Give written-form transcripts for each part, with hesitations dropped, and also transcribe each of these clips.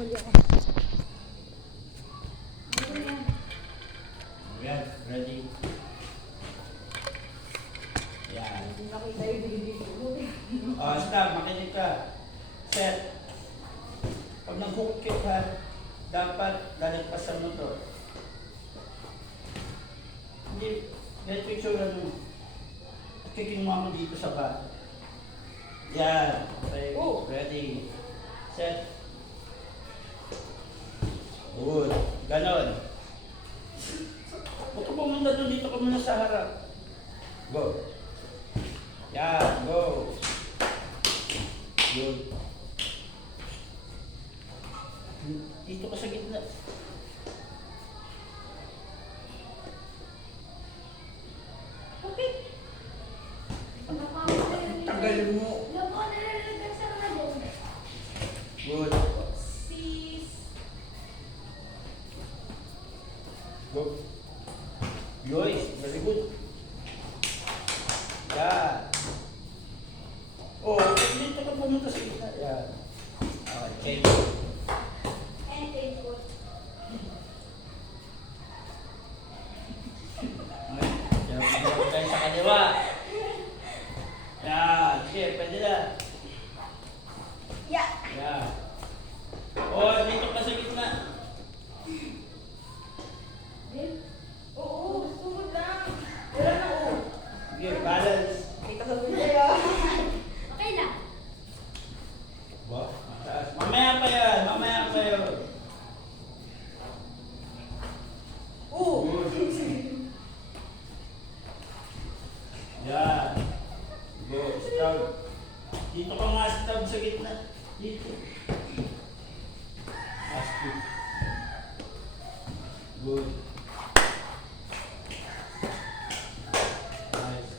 Huli ako. Yan, ready. Yan. Hindi nakita yung bibig ko. Stop, makinig ka. Set. Pag nag-hook kick ha, dapat lalagpasan mo to. Hindi, ganito yung tsura nun. Kicking mo ako dito sa bat. Yan. Okay, ready. Set. Good. Ganon. Huwag ka pumunta doon, dito ka muna sa harap. Go. Yan, go. Good. Dito ka sa gitna. Okay. Tagalin mo. Good. Go. Yoys, very good. Yan. Oh, dito ka pumunta sa gitna. Yan. Okay, change. Tayo sa kaliwa. Yan. Sige, pwede na. Yan. Oh, dito ka sa gitna. Sige, balance. Wow, mataas. Mamaya pa yan. Mamaya pa yun. Yan. Go. Stab. Dito ka nga stab sa gitna. Dito. Astig. Good. Nice.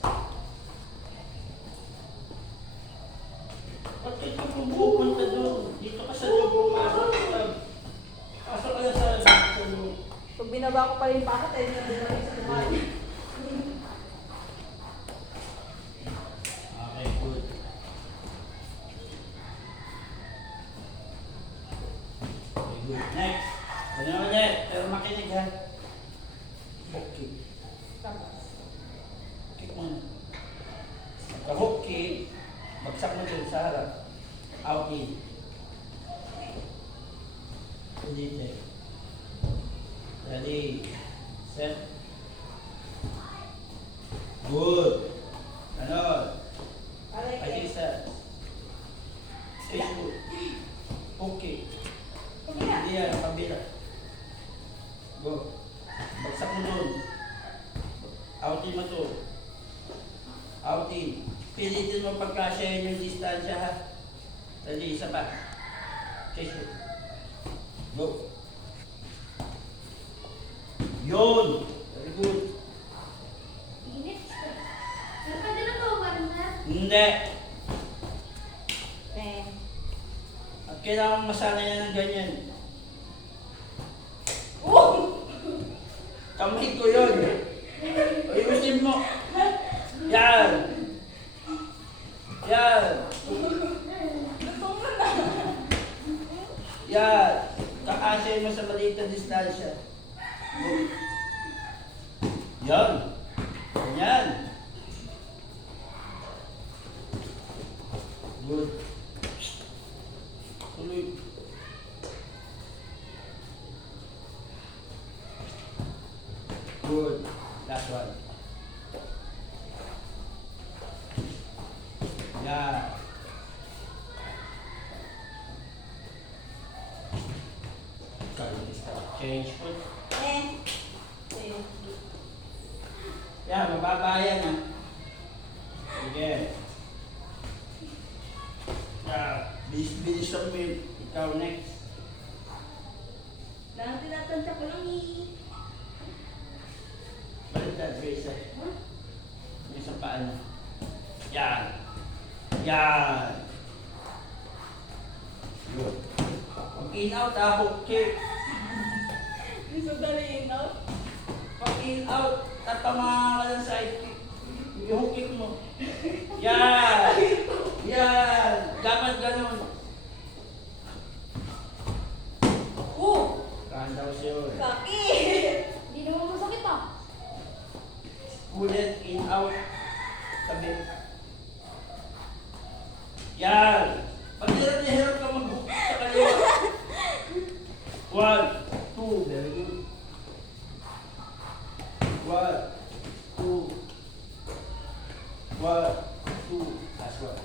Ba't ito pupunta doon? Dito ka sa loob pumasok. Pasok ka na sa loob. Pag binaba ko pa yung pakat, ay nandun na rin sa tumali. Okay, good. Okay, good. Next. Ano ulit? Pero makinig ha. Okay. Kick mo na. Pagka-hook kick, bagsak mo dun sa harap. Out in. Dito. Ready. Set. Good. Ganon. Fighting stance. Stay good. Okay. Hindi yan, kabila. Go. Bagsak mo dun. Outin mo to. Outin. Pilitin mo pagkasya yung distansya ha. Ready, isa pa. Chase it. Go. Yun. Very good. Hindi. At kailangan masanay na ng ganyan. Kamay ko yun. Ayusin mo. Yan. Yan. Yan. Kakasya mo sa maliit na distansya. Yan. Ganyan. Good. Tuloy. Good. Last one. Yeah. Change foot. Yeah, mababa yan ha. Sige. Bilis ang mil. Ikaw next. Tinatansya ko lang Balik ka, Grace. Yung sa paa na. Yan. Yan. Yun. Pag in out ha, hook kick. Hindi sa dali out. Pag in out, tatama ka ng side kick. Yung hook kick mo. Yan. Yan. Dapat ganun. Panda ko sa'yo. Sakit! Hindi naman masakit ah. Ulit, in, out. Sabi. Yan. Pag hirap ka mag-hook sa kaliwa. 1, 2, very good. 1, 2, 1, 2, last one.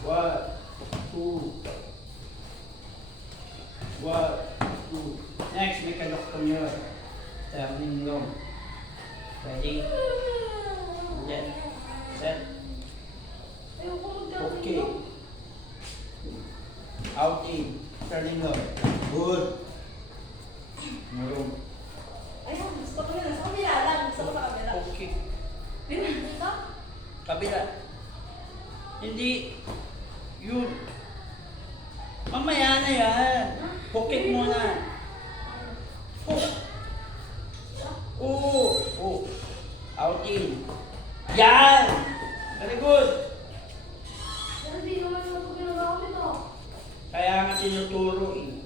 1, 2, 1, 2. Next, may kalok ko nyo. Turning long. Ready? Set. Set. Ayoko Okay. Out in. Turning long. Good. Murong. Ayun, gusto ko yun. Sa kabila lang. Gusto ko sa kabila. Okay. Dito? Kabila. Hindi. Yun. Mamaya na yan. Pocket muna. Oh. Oo. Oh. Out in. Yan. Very good. Pero hindi naman ako ginagamit ah. Kaya nga tinuturo eh.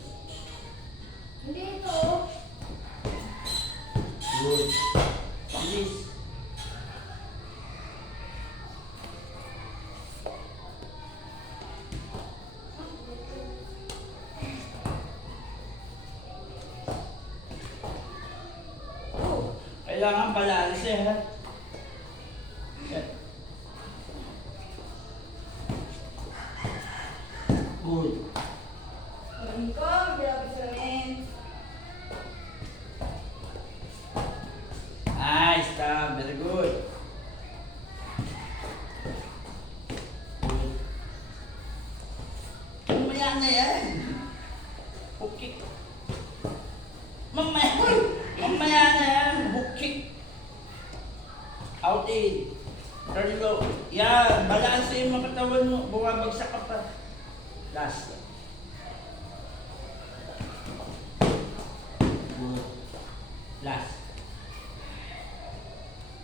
Hindi ito oh. Good. Bilis. Kailangan balance eh, ha? Set. Good. Maraming ko. Bilapit sa namin. Nice, Tam. Very good. Good. Mamaya na yan. Okay. Mamaya. Uy! Mamaya na yan. Hook kick. Out in. Turn low. Yan. Balance yung mga katawan mo. Bumabagsak ka pa. Last.